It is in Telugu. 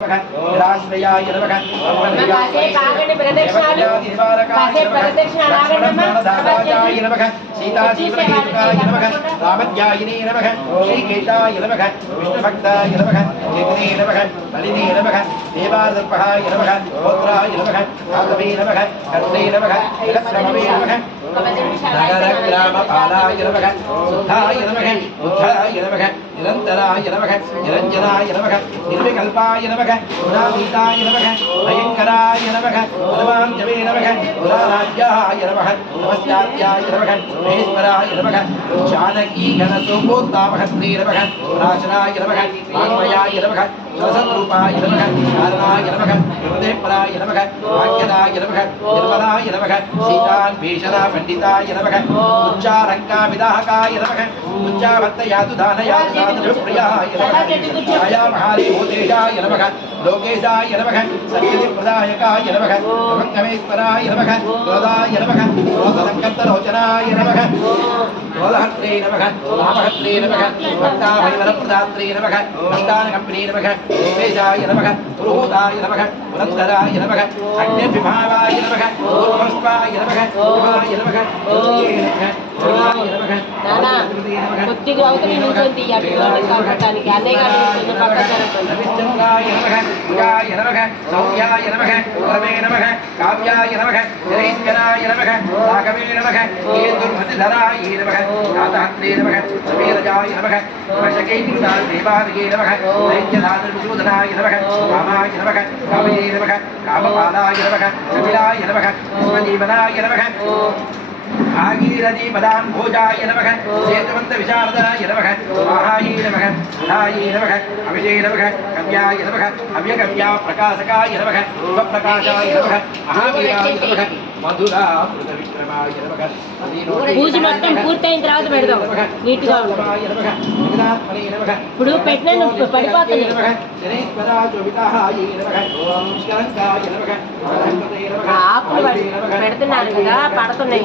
నిరాశ్రయాయ నమః కాసేపు ఆగండి ప్రదక్షిణాలు కాసేపు ప్రదక్షిణాలు ఆగండమ్మా దాదాయ నమః సీతాజీవనహేతుకాయ నమః రామధ్యాయినే నమః శ్రీకేశాయ నమః విష్ణుభక్తాయ నమః జగనే నమః బలినే నమః దేవాదర్పహాయ నమః గోత్రాయ నమః రాఘవే నమః కర్ణే నమః విలక్షణమే నమః నగర గ్రామ పాలాయ నమః శుద్ధాయ నమః బుద్ధాయ నమః నమః నిరంజనాయ నమః నిర్వికల్పాయ నమః గుణాతీతాయ నమః భయంకరాయ నమః హనుమాంజవే నమః గుణారాజ్యాయ నమః నమస్కార్యాయ నమః మహేశ్వరాయ నమః జానకీ గణసోపోత్తామహస్త్రీ నమః రాజనాయ నమః వాగ్మయాయ నమః రసరూపాయ నమః కారణాయ నమః హృదయపరాయ నమః భాగ్యదాయ నమః నిర్మలాయ నమః సీతాన్వేషణ పండితాయ నమః ఉచ్చారంకావిదాహకాయ నమః ఉచ్చావర్తయాతు దానయాతు సాధనప్రియాయ నమః ఛాయామహాదేవోదేశాయ నమః లోకేశాయ నమః సత్యప్రదాయకాయ నమః మంగమేశ్వరాయ నమః క్రోధాయ నమః క్రోధసంకర్తలోచనాయ నమః క్రోధహత్రే నమః రామహత్రే నమః భక్తాభైవరప్రదాత్రే నమ భక్తానకంపినే నమ విశ్వేశాయ నమః పురోహోదాయ నమః పురంధరాయ నమ అగ్నిర్విభావాయ నమ పూర్వస్వాయ నమ శివాయ జ్యోతియే నానా కొద్దిగా అవతలి నిల్చొని తీయాలి పిల్లల్ని కాపాడటానికి అన్నయ్య గారు నిల్చున్న పక్కన జరగండి. రవిచంద్రాయ నమః శివాయ నమః సౌర్యాయ నమః నమః భాగీరథీ పదాం భోజాయ నమః సేతువంత విశారదాయ నమః మహాయే నమః సుధాయే నమః అభిషే నమః కవ్యాయ నమః అవ్యకవ్యా ప్రకాశకాయ నమః స్వప్రకాశాయ నమః మహావీరాయ నమః పూజ మొత్తం పూర్తయిన తర్వాత పెడదాం. జగన్నాథ్మనే నమః। ఇప్పుడు పెట్టిన పడిపోతుంది. నమః। ఆకులు పడి- పెడుతున్నాను కదా పడుతున్నాయి.